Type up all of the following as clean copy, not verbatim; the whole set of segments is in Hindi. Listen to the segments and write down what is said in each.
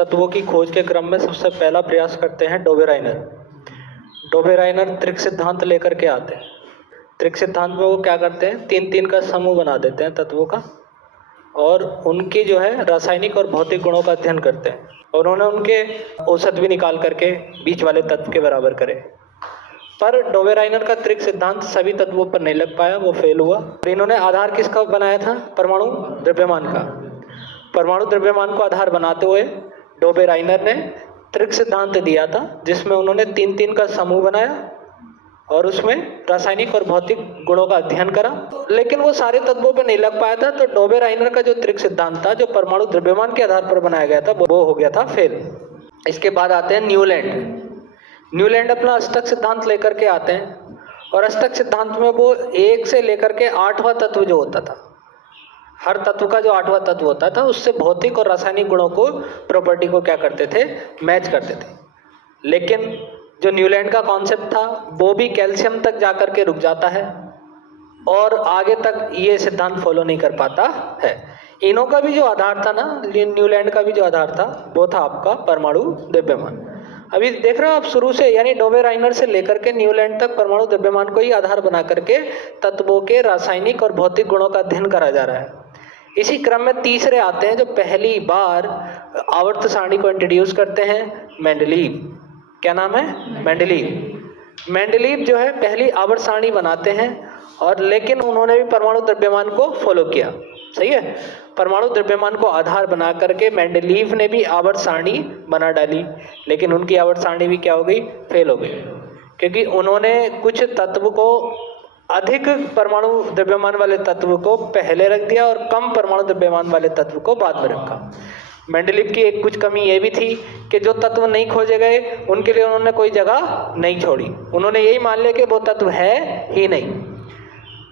तत्वों की खोज के क्रम में सबसे पहला प्रयास करते हैं डोबेराइनर। डोबेराइनर त्रिक सिद्धांत लेकर के आते हैं। त्रिक सिद्धांत में वो क्या करते हैं, 3-3 का समूह बना देते हैं तत्वों का, और उनकी जो है रासायनिक और भौतिक गुणों का अध्ययन करते हैं, और उन्होंने उनके औसत भी निकाल करके बीच वाले तत्व के बराबर करे। पर डोबेराइनर का त्रिक सिद्धांत सभी तत्वों पर नहीं लग पाया, वो फेल हुआ। इन्होंने आधार किसका बनाया था, परमाणु द्रव्यमान का। परमाणु द्रव्यमान को आधार बनाते हुए डोबेराइनर ने त्रिक सिद्धांत दिया था, जिसमें उन्होंने 3-3 का समूह बनाया और उसमें रासायनिक और भौतिक गुणों का अध्ययन करा, लेकिन वो सारे तत्वों पर नहीं लग पाया था। तो डोबेराइनर का जो त्रिक सिद्धांत था, जो परमाणु द्रव्यमान के आधार पर बनाया गया था, वो हो गया था फेल। इसके बाद आते हैं न्यूलैंड। न्यूलैंड अपना अष्टक सिद्धांत लेकर के आते हैं, और अष्टक सिद्धांत में वो 1 से लेकर के 8वां तत्व जो होता था, हर तत्व का जो 8वां तत्व होता था, उससे भौतिक और रासायनिक गुणों को, प्रॉपर्टी को क्या करते थे, मैच करते थे। लेकिन जो न्यूलैंड का कॉन्सेप्ट था, वो भी कैल्शियम तक जाकर के रुक जाता है और आगे तक ये सिद्धांत फॉलो नहीं कर पाता है। इनों का भी जो आधार था ना, न्यूलैंड का भी जो आधार था, वो था आपका परमाणु द्रव्यमान। अभी देख रहे हो आप, शुरू से यानी डोबेराइनर से लेकर के न्यूलैंड तक परमाणु द्रव्यमान को ही आधार बना करके तत्वों के रासायनिक और भौतिक गुणों का अध्ययन करा जा रहा है। इसी क्रम में तीसरे आते हैं, जो पहली बार आवर्त सारणी को इंट्रोड्यूस करते हैं, मेंडलीव। क्या नाम है, मेंडलीव। मेंडलीव जो है पहली आवर्त सारणी बनाते हैं, और लेकिन उन्होंने भी परमाणु द्रव्यमान को फॉलो किया। सही है, परमाणु द्रव्यमान को आधार बना करके मेंडलीव ने भी आवर्त सारणी बना डाली, लेकिन उनकी आवर्त सारणी भी क्या हो गई, फेल हो गई, क्योंकि उन्होंने कुछ तत्व को, अधिक परमाणु द्रव्यमान वाले तत्व को पहले रख दिया और कम परमाणु द्रव्यमान वाले तत्व को बाद में रखा। मेंडलीव की एक कुछ कमी ये भी थी कि जो तत्व नहीं खोजे गए, उनके लिए उन्होंने कोई जगह नहीं छोड़ी। उन्होंने यही मान लिया कि वो तत्व है ही नहीं।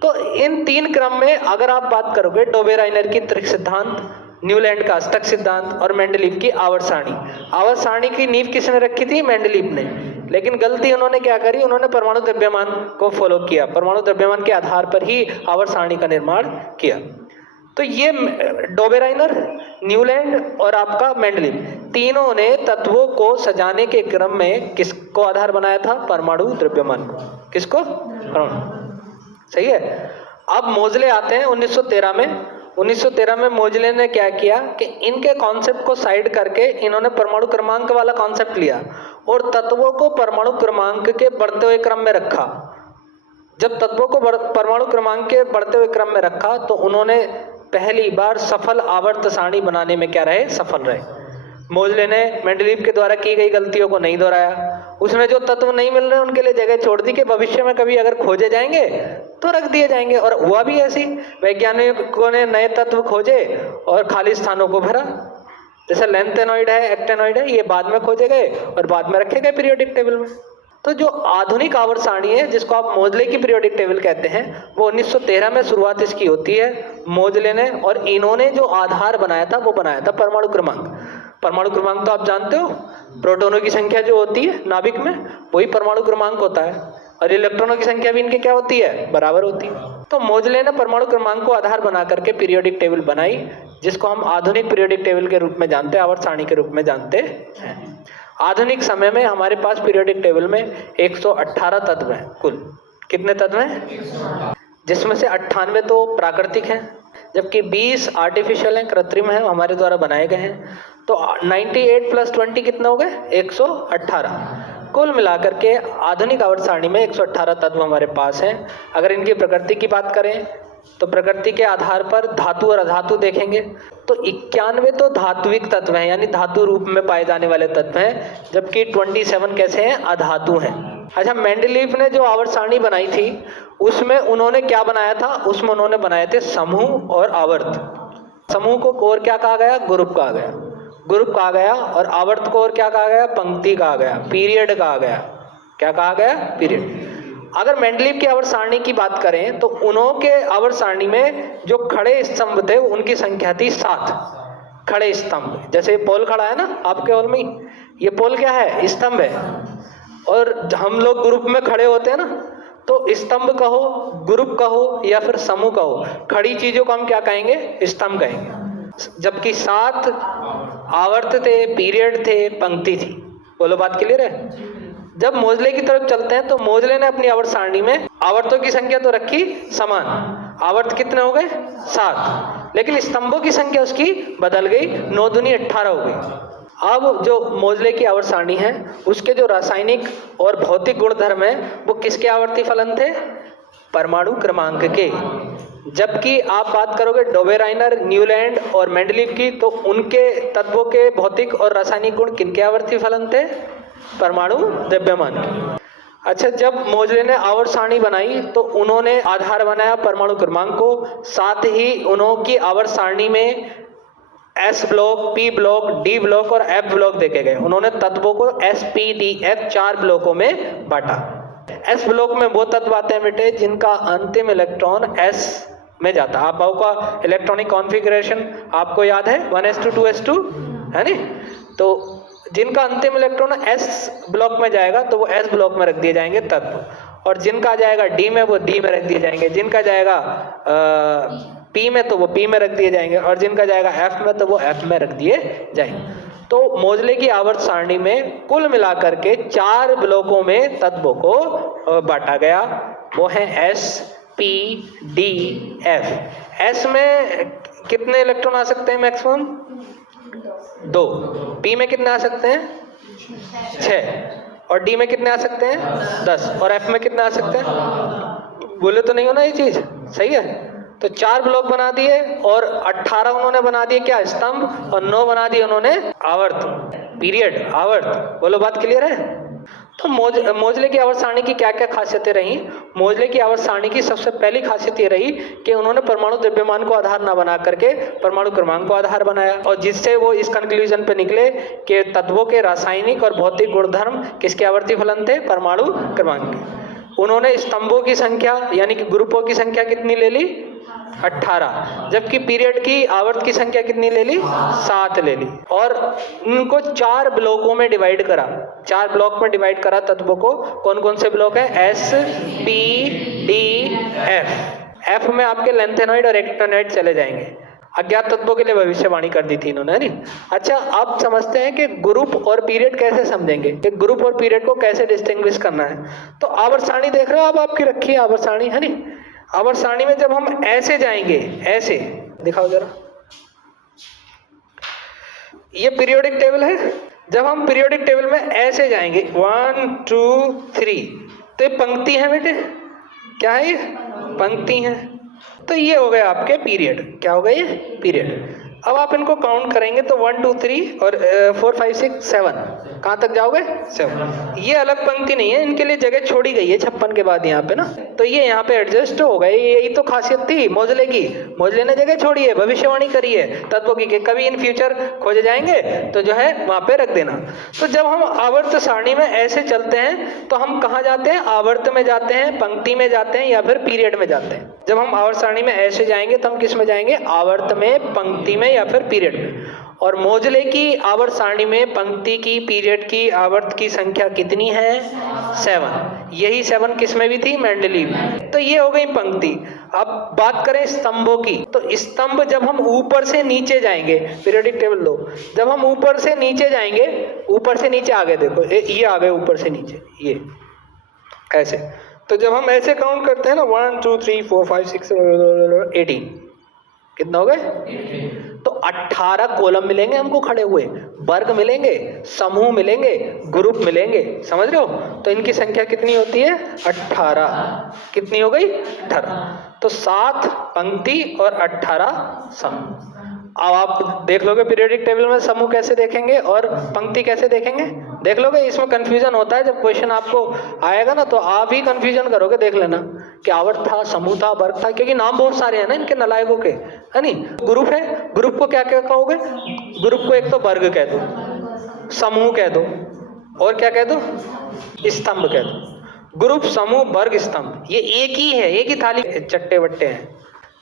तो इन 3 क्रम में अगर आप बात करोगे, डोबेराइनर की त्रिक सिद्धांत, न्यूलैंड का अष्टक सिद्धांत और मेंडलीव की आवर्त सारणी। आवर्त सारणी की नींव किसने रखी थी, मेंडलीव ने। लेकिन गलती उन्होंने क्या करी, उन्होंने परमाणु द्रव्यमान को फॉलो किया, परमाणु द्रव्यमान के आधार पर ही आवर्त सारणी का निर्माण किया। तो ये डोबेराइनर, न्यूलैंड और आपका मेंडलीव, तीनों ने तत्वों को सजाने के क्रम में किसको आधार बनाया था, परमाणु द्रव्यमान को। किसको, परमाणु। सही है। अब मोजले आते हैं 1913 में। 1913 में मोजले ने क्या किया कि इनके कॉन्सेप्ट को साइड करके इन्होंने परमाणु क्रमांक वाला कॉन्सेप्ट लिया और तत्वों को परमाणु क्रमांक के बढ़ते हुए क्रम में रखा। जब तत्वों को परमाणु क्रमांक के बढ़ते हुए क्रम में रखा, तो उन्होंने पहली बार सफल आवर्त सारणी बनाने में क्या रहे, सफल रहे। मोजले ने मेंडलीव के द्वारा की गई गलतियों को नहीं दोहराया। उसमें जो तत्व नहीं मिल रहे उनके लिए जगह छोड़ दी कि भविष्य में कभी अगर खोजे जाएंगे तो रख दिए जाएंगे, और हुआ भी ऐसी। वैज्ञानिकों ने नए तत्व खोजे और खाली स्थानों को भरा। जैसे लेंथेनॉइड है, एक्टेनॉइड है, ये बाद में खोजे गए और बाद में रखे गए पीरियोडिक टेबल में। तो जो आधुनिक आवर्त सारणी है, जिसको आप मोजले की पीरियोडिक टेबल कहते हैं, वो 1913 में शुरुआत इसकी होती है, मोजले ने। और इन्होंने जो आधार बनाया था, वो बनाया था परमाणु क्रमांक। परमाणु क्रमांक तो आप जानते हो, प्रोटॉनों की संख्या जो होती है नाभिक में, वही परमाणु क्रमांक होता है, और इलेक्ट्रॉनों की संख्या भी इनके क्या होती है, बराबर होती है। तो मोजले ने परमाणु क्रमांक को आधार बना करके पीरियोडिक टेबल बनाई, जिसको हम आधुनिक पीरियोडिक टेबल के रूप में जानते हैं, आवर्त सारणी के रूप में जानते हैं। आधुनिक समय में हमारे पास पीरियोडिक टेबल में 118 तत्व हैं कुल। कितने तत्व हैं, जिसमें से 98 तो प्राकृतिक हैं, जबकि 20 आर्टिफिशियल हैं, कृत्रिम हैं, हमारे द्वारा बनाए गए हैं। तो 98 + 20 कितने हो गए, 118। कुल मिलाकर के आधुनिक आवर्त सारणी में 118 तत्व हमारे पास हैं। अगर इनकी प्रकृति की बात करें, तो प्रकृति के आधार पर धातु और अधातु देखेंगे तो 91 तो धात्विक तत्व हैं, यानी धातु रूप में पाए जाने वाले तत्व हैं, जबकि 27 कैसे हैं, अधातु हैं। अच्छा, मेंडलीव ने जो आवर्त सारणी बनाई थी, उसमें उन्होंने क्या बनाया था, उसमें उन्होंने बनाए थे समूह और आवर्त। समूह को और क्या कहा गया, ग्रुप कहा गया, ग्रुप कहा गया, और आवर्त को और क्या कहा गया, पंक्ति कहा गया, पीरियड कहा गया। क्या कहा गया, पीरियड। अगर मेंडलीव की आवर्त सारणी की बात करें, तो उनके आवर्त सारणी में जो खड़े स्तंभ थे, उनकी संख्या थी 7 खड़े स्तंभ। जैसे पोल खड़ा है ना आपके हॉल में, ये पोल क्या है, स्तंभ है। और हम लोग ग्रुप में खड़े होते हैं ना, तो स्तंभ कहो, ग्रुप कहो या फिर समूह कहो, खड़ी चीजों को हम क्या कहेंगे, स्तंभ कहेंगे। जबकि 7 आवर्त थे, पीरियड थे, पंक्ति थी। बोलो बात क्लियर है? जब मोजले की तरफ चलते हैं तो मोजले ने अपनी आवर्त सारणी में आवर्तों की संख्या तो रखी समान, आवर्त कितने हो गए 7, लेकिन स्तंभों की संख्या उसकी बदल गई, 9 दूनी 18 हो गई। अब जो मोजले की आवर्त सारणी है उसके जो रासायनिक और भौतिक गुणधर्म है वो किसके आवर्ती फलन थे? परमाणु क्रमांक के। जबकि आप बात करोगे डोबेराइनर, न्यूलैंड और मेंडलीव की, तो उनके तत्वों के भौतिक और रासायनिक गुण किनके आवर्ती फलन थे? परमाणु द्रव्यमान की। अच्छा, जब मोजले ने आवर्त सारणी बनाई तो उन्होंने आधार बनाया परमाणु क्रमांक को, साथ ही उन्होंने आवर्त सारणी में S block, P block, D block और एफ ब्लॉक देखे गए। उन्होंने तत्वों को एस, पी, डी, एफ 4 ब्लॉकों में बांटा। एस ब्लॉक में वो तत्व आते हैं बेटे जिनका अंतिम इलेक्ट्रॉन एस में जाता है। आप का इलेक्ट्रॉनिक कॉन्फ़िगरेशन आपको याद है 1s2 2s2 है नी? तो जिनका अंतिम इलेक्ट्रॉन एस ब्लॉक में जाएगा तो वो एस ब्लॉक में रख दिए जाएंगे तत्व, और जिनका जाएगा डी में वो डी में रख दिए जाएंगे, जिनका जाएगा पी में तो वो पी में रख दिए जाएंगे, और जिनका जाएगा एफ में तो वो एफ में रख दिए जाएंगे। तो मोजले की आवर्त सारणी में कुल मिलाकर के 4 ब्लॉकों में तत्वों को बांटा गया। वो है S, P, D, F. S में कितने इलेक्ट्रॉन आ सकते हैं मैक्सिमम? 2। पी में कितने आ सकते हैं? 6। और डी में कितने आ सकते हैं? 10। और एफ में कितने आ सकते हैं? बोले तो नहीं हो ना ये चीज? सही है। तो 4 ब्लॉक बना दिए और 18 उन्होंने बना दिए क्या? स्तंभ। और 9 बना दिए उन्होंने आवर्त, पीरियड, आवर्त। बोलो बात क्लियर है? तो मोजले की आवर्त सारणी की क्या क्या खासियतें रही? मोजले की आवर्त सारणी की सबसे पहली खासियत ये रही कि उन्होंने परमाणु द्रव्यमान को आधार न बना करके परमाणु क्रमांक को आधार बनाया, और जिससे वो इस कंक्लूजन पे निकले कि तत्वों के रासायनिक और भौतिक गुणधर्म किसके आवर्ती फलन थे? परमाणु क्रमांक के। उन्होंने स्तंभों की संख्या यानी कि ग्रुपों की संख्या कितनी ले ली? 18। जबकि पीरियड की आवर्त की संख्या कितनी ले ली? 7 ले ली। और उनको 4 ब्लॉकों में डिवाइड करा, 4 ब्लॉक में डिवाइड करा तत्वों को। कौन कौन से ब्लॉक है? S, P, D, F. F में आपके लेंथेनॉइड और एक्टिनॉइड चले जाएंगे। अज्ञात तत्वों के लिए भविष्यवाणी कर दी थी इन्होंने, है नी? अच्छा, आप समझते हैं कि ग्रुप और पीरियड कैसे समझेंगे, कि ग्रुप और पीरियड को कैसे डिस्टिंग्विश करना है। तो आवर्त सारणी देख रहे हो आप, आपकी रखी है आवर्त सारणी, है नी? आवर्त सारणी में जब हम ऐसे जाएंगे, ऐसे दिखाओ जरा, ये पीरियोडिक टेबल है। जब हम पीरियोडिक टेबल में ऐसे जाएंगे 1 2 3, तो ये पंक्ति है बेटे। क्या है? ये पंक्ति है। तो ये हो गए आपके पीरियड। क्या हो गए? ये पीरियड। अब आप इनको काउंट करेंगे तो 1 2 3 और 4 5 6 7, कहाँ तक जाओगे? 7। ये अलग पंक्ति नहीं है, इनके लिए जगह छोड़ी गई है 56 के बाद यहाँ पे ना, तो ये यहाँ पे एडजस्ट हो गए। यही तो खासियत थी मोजले की। मोजले ने जगह छोड़ी है, भविष्यवाणी करी है तत्वों की कि कभी इन फ्यूचर खोजे जाएंगे तो जो है वहां पे रख देना। तो जब हम आवर्त सारणी में ऐसे चलते हैं तो हम कहाँ जाते हैं? आवर्त में जाते हैं, पंक्ति में जाते हैं, या फिर पीरियड में जाते हैं। जब हम आवर्त सारणी में ऐसे जाएंगे तो हम किस में जाएंगे? आवर्त में, पंक्ति में, या फिर पीरियड में। और मोजले की आवर्त सारणी में पंक्ति की, पीरियड की आवर्त की संख्या कितनी है? 7। यही 7 किस में भी थी? मेंडलीव। तो ये हो गई पंक्ति। अब बात करें स्तंभों की, तो स्तंभ जब हम ऊपर से नीचे जाएंगे, पीरियोडिक टेबल लो, जब हम ऊपर से नीचे जाएंगे, ऊपर से नीचे आ गए, देखो ये आ गए ऊपर से नीचे, ये ऐसे। तो जब हम ऐसे काउंट करते हैं ना 1 2 3 4 5 6 18, कितना हो गए? तो 18 कॉलम मिलेंगे हमको खड़े हुए, वर्ग मिलेंगे, समूह मिलेंगे, ग्रुप मिलेंगे। समझ रहे हो? तो इनकी संख्या कितनी होती है? 18। कितनी हो गई? 18। तो 7 पंक्ति और 18 समूह। अब आप देख लोगे पीरियोडिक टेबल में समूह कैसे देखेंगे और पंक्ति कैसे देखेंगे, देख लोगे। इसमें कंफ्यूजन होता है, जब क्वेश्चन आपको आएगा ना तो आप ही कंफ्यूजन करोगे। देख लेना कि आवर्त था, समूह था, वर्ग था, क्योंकि नाम बहुत सारे हैं ना इनके नलायकों के, है नी? ग्रुप है, ग्रुप को क्या क्या कहोगे? ग्रुप को एक तो वर्ग कह दो, समूह कह दो, और क्या कह दो? स्तंभ कह दो। ग्रुप, समूह, वर्ग, स्तंभ, ये एक ही है, एक ही थाली चट्टे बट्टे हैं।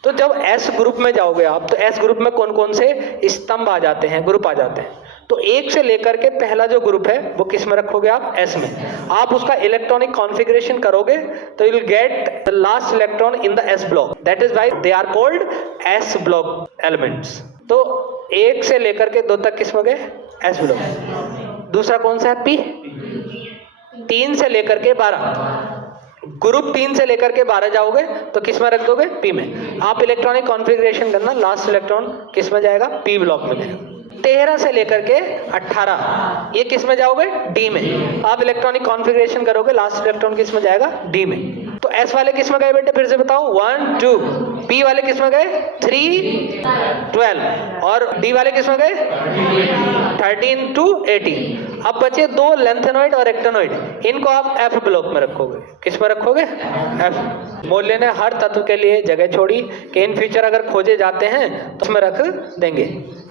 तो जब एस ग्रुप में जाओगे आप, तो एस ग्रुप में कौन कौन से स्तंभ आ जाते हैं, ग्रुप आ जाते हैं। तो 1 से लेकर के पहला जो ग्रुप है वो किस में रखोगे आप? एस में। आप उसका इलेक्ट्रॉनिक कॉन्फ़िगरेशन करोगे तो you will get the last electron in the s block, that is why they are called s block elements. तो 1 से लेकर के 2 तक किसमें गए? S block. दूसरा कौन सा है? पी। 3 से लेकर के 12, ग्रुप 3 से लेकर के 12 जाओगे तो किस में रख दोगे? पी में। आप इलेक्ट्रॉनिक कॉन्फ़िगरेशन करना, लास्ट इलेक्ट्रॉन किस में जाएगा? पी ब्लॉक में जाएगा। 13 से लेकर के 18 ये किस में जाओगे? डी में। आप इलेक्ट्रॉनिक कॉन्फ़िगरेशन करोगे, लास्ट इलेक्ट्रॉन किस में जाएगा? डी में। तो एस वाले किस में गए बेटे? फिर से बताओ। 1 2। पी वाले किस में गए? 3 12। और डी वाले किस में गए? 13 to 18। अब बचे 2 लेंथेनॉइड और एक्टेनॉइड। इनको आप एफ ब्लॉक में रखोगे। किस में रखोगे? एफ। मोल्ले ने हर तत्व के लिए जगह छोड़ी कि इन फ्यूचर अगर खोजे जाते हैं तो उसमें रख देंगे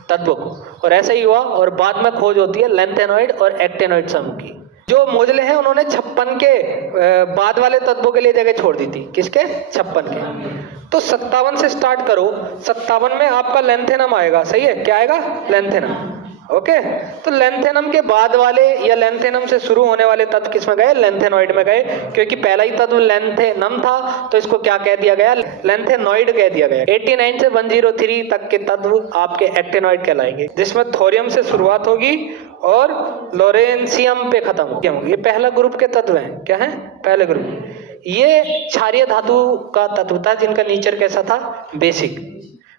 तत्वों को, और ऐसा ही हुआ। और बाद में खोज होती है लेंथेनॉइड और एक्टेनॉइड सम की। जो मोजले हैं उन्होंने 56 के बाद वाले तत्वों के लिए जगह छोड़ दी थी। किसके? 56 के। तो 57 से स्टार्ट करो। 57 में आपका लेंथेनम आएगा। सही है? क्या आएगा? लेंथेनम। ओके। तो लेंथेनम के बाद वाले या लेंथेनम से शुरू होने वाले तत्व किस में गए? लेंथेनॉइड में गए, क्योंकि पहला ही तत्व लेंथेनम था तो इसको क्या कह दिया गया? लेंथेनॉइड कह दिया गया। 89 से 103 तक के तत्व आपके एक्टेनॉइड कहलाएंगे, जिसमें थोरियम से शुरुआत होगी और लोरेंशियम पे खत्म होगी। ये पहला ग्रुप के तत्व हैं। क्या है? पहले ग्रुप। ये क्षारीय धातु का तत्व था जिनका नेचर कैसा था?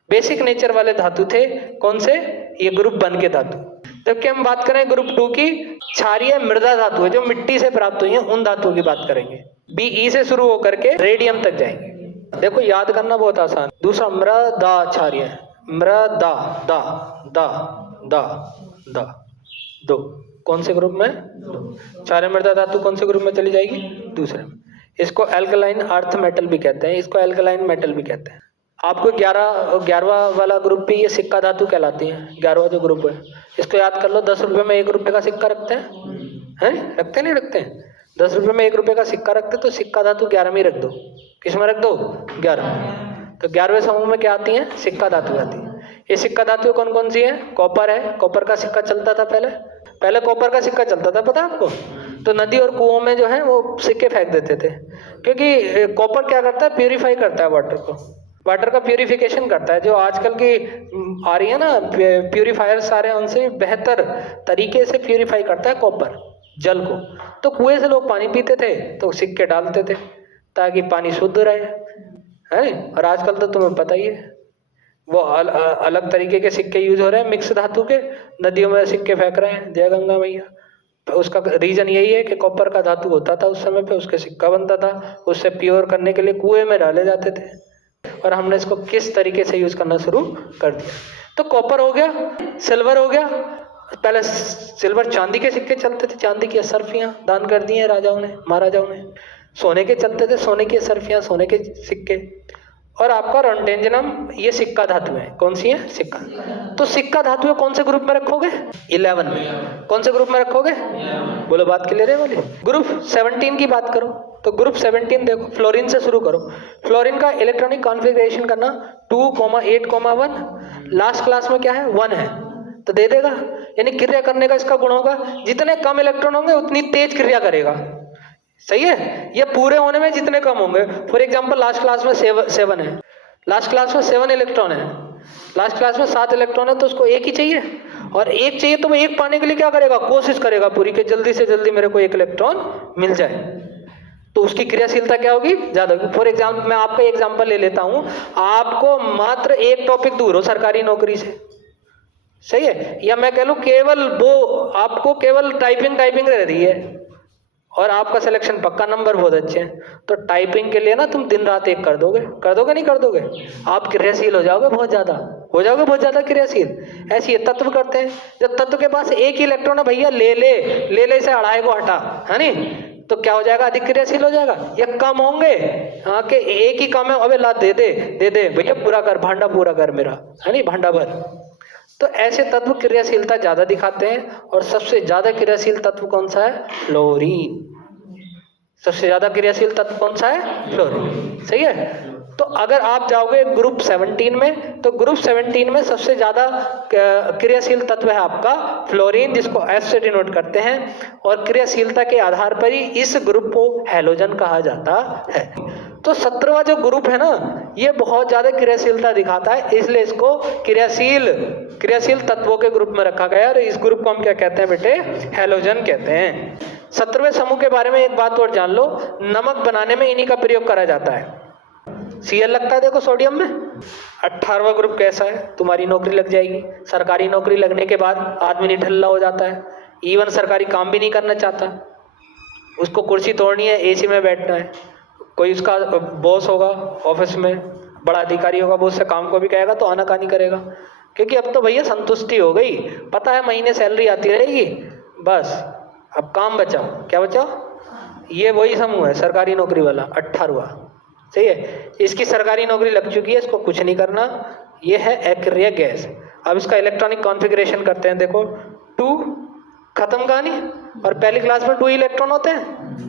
बेसिक नेचर वाले धातु थे। कौन से? ये ग्रुप 1 के धातु। जबकि हम बात करें ग्रुप 2 की, क्षारीय मृदा धातु है जो मिट्टी से प्राप्त हुई है, उन धातुओं की बात करेंगे। Be से शुरू होकर के रेडियम तक जाएंगे। देखो याद करना बहुत आसान। दूसरा मृदा क्षारीय, मृदा दा दा दा दा 2 कौन से ग्रुप में? 2। क्षारीय मृदा धातु कौन से ग्रुप में चली जाएगी? दूसरे में। इसको एल्कलाइन अर्थ मेटल भी कहते हैं, इसको एल्कलाइन मेटल भी कहते हैं। आपको 11वां वाला ग्रुप भी ये सिक्का धातु कहलाती है। 11वां जो ग्रुप है इसको याद कर लो। 10 रुपए में 1 रुपए का सिक्का रखते हैं, रखते नहीं रखते हैं? 10 रुपए में 1 रुपए का सिक्का रखते, तो सिक्का धातु 11 में ही रख दो। किस में रख दो? 11। तो 11वें समूह में क्या आती है? सिक्का धातु आती है। ये सिक्का धातु कौन कौन सी है? कॉपर है। कॉपर का सिक्का चलता था पहले कॉपर का सिक्का चलता था, पता है आपको? तो नदी और कुओं में जो है वो सिक्के फेंक देते थे, क्योंकि कॉपर क्या करता है? प्यूरिफाई करता है वाटर को, वाटर का प्यूरिफिकेशन करता है। जो आजकल की आ रही है ना प्यूरिफायर्स आ रहे हैं, उनसे बेहतर तरीके से प्यूरिफाई करता है कॉपर जल को। तो कुएं से लोग पानी पीते थे तो सिक्के डालते थे ताकि पानी शुद्ध रहे, है। और आजकल तो तुम्हें पता ही है वो अलग तरीके के सिक्के यूज हो रहे हैं, मिक्स धातु के। नदियों में सिक्के फेंक रहे हैं, जय गंगा मैया। तो उसका रीजन यही है कि कॉपर का धातु होता था उस समय पे, उसके सिक्का बनता था, उससे प्योर करने के लिए कुएं में डाले जाते थे, और हमने इसको किस तरीके से यूज करना शुरू कर दिया। तो कॉपर हो गया, सिल्वर हो गया। पहले सिल्वर चांदी के सिक्के चलते थे, चांदी की असरफियां दान कर दी हैं राजाओं ने, महाराजाओं ने। सोने के चलते थे, सोने की असरफियां, सोने के सिक्के। और आपका रोडेंजियम ये सिक्का धातु है। कौन सी है? सिक्का। तो सिक्का धातु कौन से ग्रुप में रखोगे? 11 में। कौन से ग्रुप में रखोगे? बोलो बात क्लियर है वाली। ग्रुप 17 की बात करो तो ग्रुप 17 देखो, फ्लोरीन से शुरू करो। फ्लोरीन का इलेक्ट्रॉनिक कॉन्फ़िगरेशन करना 2,8,1। लास्ट क्लास में क्या है? 1 है, तो दे देगा। यानी क्रिया करने का इसका गुण होगा, जितने कम इलेक्ट्रॉन होंगे उतनी तेज क्रिया करेगा। सही है? ये पूरे होने में जितने कम होंगे। फॉर एग्जांपल लास्ट क्लास में 7 है, लास्ट क्लास में 7 इलेक्ट्रॉन है, लास्ट क्लास में 7 इलेक्ट्रॉन है, तो उसको 1 ही चाहिए। और 1 चाहिए तो वो 1 पाने के लिए क्या करेगा? कोशिश करेगा पूरी कि जल्दी से जल्दी मेरे को 1 इलेक्ट्रॉन मिल जाए। तो उसकी क्रियाशीलता क्या होगी? ज्यादा होगी। फॉर एग्जाम्पल मैं आपका एग्जाम्पल ले लेता हूं, आपको मात्र 1 टॉपिक दूर हो सरकारी नौकरी से, सही है, या मैं कह लूं केवल वो आपको केवल टाइपिंग रह रही है और आपका सिलेक्शन पक्का, नंबर बहुत अच्छे हैं, तो टाइपिंग के लिए ना तुम दिन रात एक कर दोगे नहीं कर दोगे? आप क्रियाशील हो जाओगे बहुत ज्यादा क्रियाशील। ऐसी ये तत्व करते हैं। जब तत्व के पास 1 ही इलेक्ट्रॉन है भैया, ले ले से 2.5 को हटा, है नी, तो क्या हो जाएगा? अधिक क्रियाशील हो जाएगा। या कम होंगे, हाँ कि 1 ही कम है, अबे ला दे दे भैया, पूरा कर, भांडा पूरा कर मेरा, है नी, भांडा भर। तो ऐसे तत्व क्रियाशीलता ज्यादा दिखाते हैं। और सबसे ज्यादा क्रियाशील तत्व कौन सा है? फ्लोरीन। सबसे ज्यादा क्रियाशील तत्व कौन सा है? फ्लोरीन। सही है? तो अगर आप जाओगे ग्रुप 17 में, तो ग्रुप 17 में सबसे ज्यादा क्रियाशील तत्व है आपका फ्लोरीन, जिसको F से डिनोट करते हैं। और क्रियाशीलता के आधार पर ही इस ग्रुप को हैलोजन कहा जाता है। तो 17वां जो ग्रुप है ना, ये बहुत ज्यादा क्रियाशीलता दिखाता है, इसलिए इसको क्रियाशील तत्वों के ग्रुप में रखा गया है। और इस ग्रुप को हम क्या कहते हैं बेटे? हैलोजन कहते हैं। 17वें समूह के बारे में एक बात और जान लो, नमक बनाने में इन्हीं का प्रयोग करा जाता है। Cl लगता है देखो सोडियम में। 18वां ग्रुप कैसा है? तुम्हारी नौकरी लग जाएगी। सरकारी नौकरी लगने के बाद आदमी निठल्ला हो जाता है, इवन सरकारी काम भी नहीं करना चाहता, उसको कुर्सी तोड़नी है, एसी में बैठना है। कोई उसका बॉस होगा ऑफिस में, बड़ा अधिकारी होगा, वो उससे काम को भी कहेगा तो आनाकानी करेगा, क्योंकि अब तो भैया संतुष्टि हो गई, पता है महीने सैलरी आती रहेगी, बस अब काम बचाओ। क्या बचाओ? ये वही समूह है सरकारी नौकरी वाला 18वां। सही है, इसकी सरकारी नौकरी लग चुकी है, इसको कुछ नहीं करना। ये है एक्रिय गैस। अब इसका इलेक्ट्रॉनिक कॉन्फ़िगरेशन करते हैं। देखो 2 खत्म कहानी, और पहली क्लास में 2 इलेक्ट्रॉन होते हैं।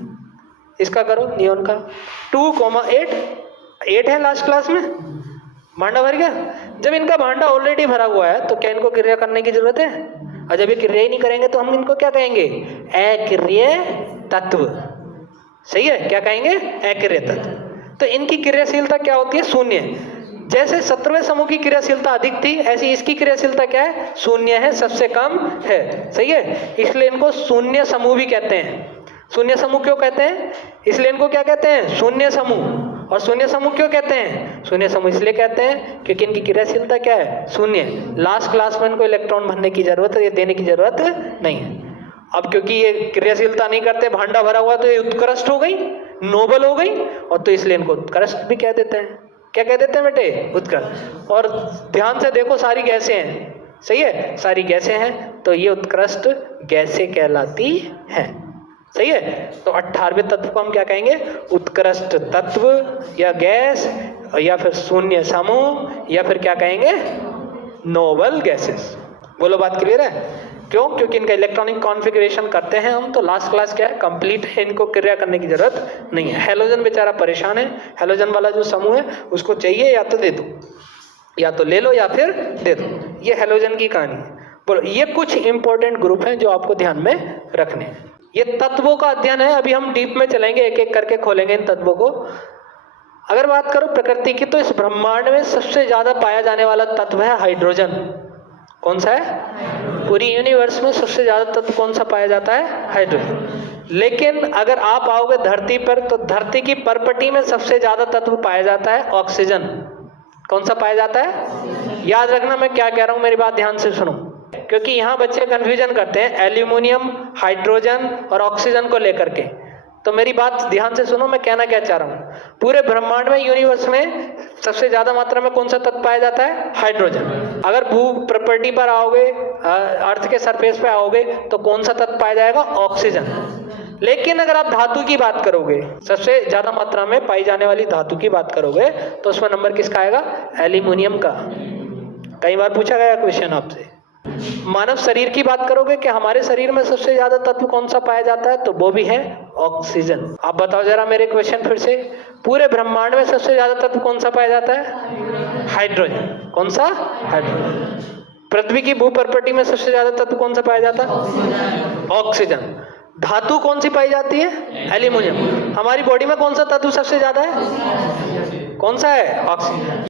इसका करो नियॉन का 2,8, 8 है लास्ट क्लास में। भांडा भर गया। जब इनका भांडा ऑलरेडी भरा हुआ है तो क्या इनको क्रिया करने की जरूरत है? और जब ये क्रिया ही नहीं करेंगे तो हम इनको क्या कहेंगे? अक्रिय तत्व। सही है, क्या कहेंगे? अक्रिय तत्व। तो इनकी क्रियाशीलता क्या होती है? शून्य। जैसे 17वें समूह की क्रियाशीलता अधिक थी, ऐसी इसकी क्रियाशीलता क्या है? शून्य है, सबसे कम है। सही है, इसलिए इनको शून्य समूह भी कहते हैं। शून्य समूह क्यों कहते हैं? इसलिए इनको क्या कहते हैं? शून्य समूह। और शून्य समूह क्यों कहते हैं? शून्य समूह इसलिए कहते हैं क्योंकि इनकी क्रियाशीलता क्या है? शून्य। लास्ट क्लास में इनको इलेक्ट्रॉन भरने की जरूरत है, ये देने की जरूरत नहीं है। अब क्योंकि ये क्रियाशीलता नहीं करते, भांडा भरा हुआ, तो ये उत्कृष्ट हो गई, नोबल हो गई, और तो इसलिए इनको उत्कृष्ट भी कह देते हैं। क्या कह देते हैं बेटे? उत्कृष्ट। और ध्यान से देखो, सारी गैसें हैं। सही है, सारी गैसें हैं, तो ये उत्कृष्ट गैसें कहलाती हैं। सही है, तो 18वें तत्व को हम क्या कहेंगे? उत्कृष्ट तत्व या गैस, या फिर शून्य समूह, या फिर क्या कहेंगे? Noble gases. बोलो बात क्लियर है? क्यों? क्योंकि इनका इलेक्ट्रॉनिक कॉन्फ़िगरेशन करते हैं हम, तो लास्ट क्लास क्या है? कंप्लीट है, इनको क्रिया करने की जरूरत नहीं है। हैलोजन बेचारा परेशान है, हैलोजन वाला जो समूह है उसको चाहिए, या तो दे दो, या तो ले लो, या फिर दे दो। ये हैलोजन की कहानी है। बोलो, ये कुछ इंपॉर्टेंट ग्रुप हैं जो आपको ध्यान में रखने हैं। ये तत्वों का अध्ययन है, अभी हम डीप में चलेंगे, एक एक करके खोलेंगे इन तत्वों को। अगर बात करो प्रकृति की, तो इस ब्रह्मांड में सबसे ज्यादा पाया जाने वाला तत्व है हाइड्रोजन। कौन सा है? पूरी यूनिवर्स में सबसे ज्यादा तत्व कौन सा पाया जाता है? हाइड्रोजन। लेकिन अगर आप आओगे धरती पर, तो धरती की परपटी में सबसे ज्यादा तत्व पाया जाता है ऑक्सीजन। कौन सा पाया जाता है? याद रखना मैं क्या कह रहा हूं, मेरी बात ध्यान से सुनो, क्योंकि यहाँ बच्चे कंफ्यूजन करते हैं एल्यूमिनियम, हाइड्रोजन और ऑक्सीजन को लेकर के। तो मेरी बात ध्यान से सुनो, मैं कहना क्या चाह रहा हूँ। पूरे ब्रह्मांड में, यूनिवर्स में सबसे ज्यादा मात्रा में कौन सा तत्व पाया जाता है? हाइड्रोजन। अगर भू प्रॉपर्टी पर आओगे, अर्थ के सरफेस पे आओगे, तो कौन सा तत्व पाया जाएगा? ऑक्सीजन। लेकिन अगर आप धातु की बात करोगे, सबसे ज्यादा मात्रा में पाई जाने वाली धातु की बात करोगे, तो उसमें नंबर किसका आएगा? एल्यूमिनियम का। कई बार पूछा गया क्वेश्चन आपसे। मानव शरीर की बात करोगे कि हमारे शरीर में सबसे ज्यादा तत्व कौन सा पाया जाता है, तो वो भी है ऑक्सीजन। आप बताओ जरा मेरे क्वेश्चन फिर से, पूरे ब्रह्मांड में सबसे ज्यादा तत्व कौन सा पाया जाता है? हाइड्रोजन। कौन सा? हाइड्रोजन। पृथ्वी की भू प्रॉपर्टी में सबसे ज्यादा तत्व कौन सा पाया जाता है? ऑक्सीजन। धातु कौन सी पाई जाती है? एल्यूमिनियम। हमारी बॉडी में कौन सा तत्व सबसे ज्यादा है? कौन सा है? ऑक्सीजन।